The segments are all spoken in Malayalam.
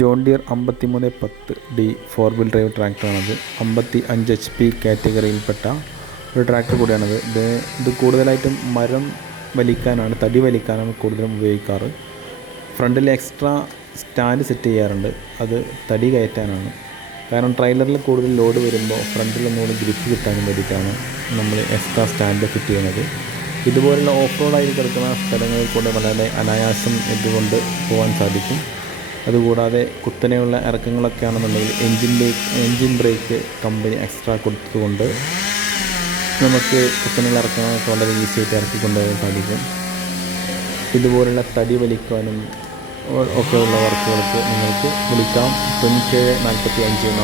John Deere 5310D 4-wheel drive ട്രാക്ടറാണത്. 55 HP കാറ്റഗറിയിൽപ്പെട്ട ഒരു ട്രാക്ടർ കൂടിയാണത്. ഇത് കൂടുതലായിട്ടും മരം വലിക്കാനാണ്, തടി വലിക്കാനാണ് കൂടുതലും ഉപയോഗിക്കാറ്. ഫ്രണ്ടിൽ എക്സ്ട്രാ സ്റ്റാൻഡ് സെറ്റ് ചെയ്യാറുണ്ട്, അത് തടി കയറ്റാനാണ്. കാരണം ട്രെയിലറിൽ കൂടുതൽ ലോഡ് വരുമ്പോൾ ഫ്രണ്ടിലൊന്നുകൂടി ഗ്രിപ്പ് കിട്ടാനും വേണ്ടിയിട്ടാണ് നമ്മൾ എക്സ്ട്രാ സ്റ്റാൻഡ് ഫിറ്റ് ചെയ്യുന്നത്. ഇതുപോലുള്ള ഓഫ് റോഡായി കിടക്കുന്ന സ്ഥലങ്ങളിൽ കൂടെ വളരെ അനായാസം ഇതുകൊണ്ട് പോകാൻ സാധിക്കും. അതുകൂടാതെ കുത്തനെയുള്ള ഇറക്കങ്ങളൊക്കെ ആണെന്നുണ്ടെങ്കിൽ എൻജിൻ ബ്രേക്ക് കമ്പനി എക്സ്ട്രാ കൊടുത്തുകൊണ്ട് നമുക്ക് കുത്തനെയുള്ള ഇറക്കങ്ങളൊക്കെ വളരെ ഈസി ആയിട്ട് ഇറക്കിക്കൊണ്ടുപോകാൻ സാധിക്കും. ഇതുപോലുള്ള തടി വലിക്കാനും ഒക്കെയുള്ള വർക്കുകൾക്ക് നിങ്ങൾക്ക് വിളിക്കാം 97 45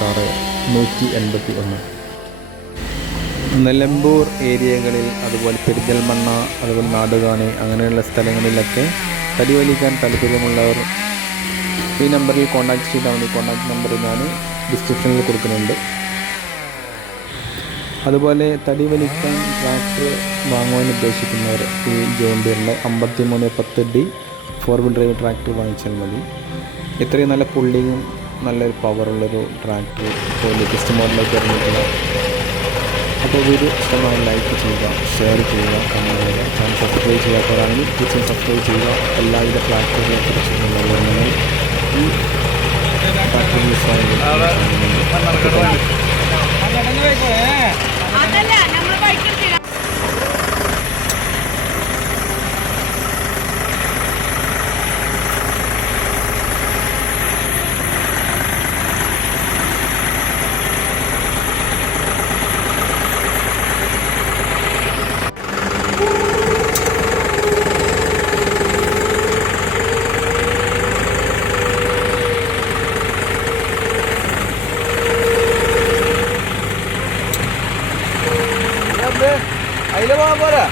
426 181. നിലമ്പൂർ ഏരിയകളിൽ, അതുപോലെ പെരിന്തൽമണ്ണ, അതുപോലെ നാടുകാണി അങ്ങനെയുള്ള സ്ഥലങ്ങളിലൊക്കെ തടി വലിക്കാൻ താല്പര്യമുള്ളവർ ഈ നമ്പറിൽ കോൺടാക്ട് ചെയ്താൽ മതി. കോൺടാക്ട് നമ്പർ ഞാൻ ഡിസ്ക്രിപ്ഷനിൽ കൊടുക്കുന്നുണ്ട്. അതുപോലെ തടി വലിക്കാൻ ട്രാക്ടർ വാങ്ങുവാൻ ഉദ്ദേശിക്കുന്നവർ ഈ John ഡിയറിൻ്റെ 5310D 4-wheel drive tractor വാങ്ങിച്ചാൽ മതി. ഇത്രയും നല്ല പുള്ളിയും നല്ലൊരു പവറുള്ളൊരു ട്രാക്ടർ ഇപ്പോൾ ലേറ്റസ്റ്റ് മോഡലിലേക്ക് ഇറങ്ങിയിട്ടില്ല. അപ്പോൾ വീഡിയോ ഇഷ്ടമായി ലൈക്ക് ചെയ്യുക, ഷെയർ ചെയ്യുക, കമൻറ്റ് ചെയ്യുക. ചാനൽ സബ്സ്ക്രൈബ് ചെയ്യാത്തവരാണെങ്കിൽ തീർച്ചയായും സബ്സ്ക്രൈബ് ചെയ്യുക. എല്ലാവിധ ട്രാക്ടറുകളെ കുറിച്ചുള്ള വിവരങ്ങൾ ഈ ട്രാക്ടർ അതിൽ പോകാൻ പോരാ.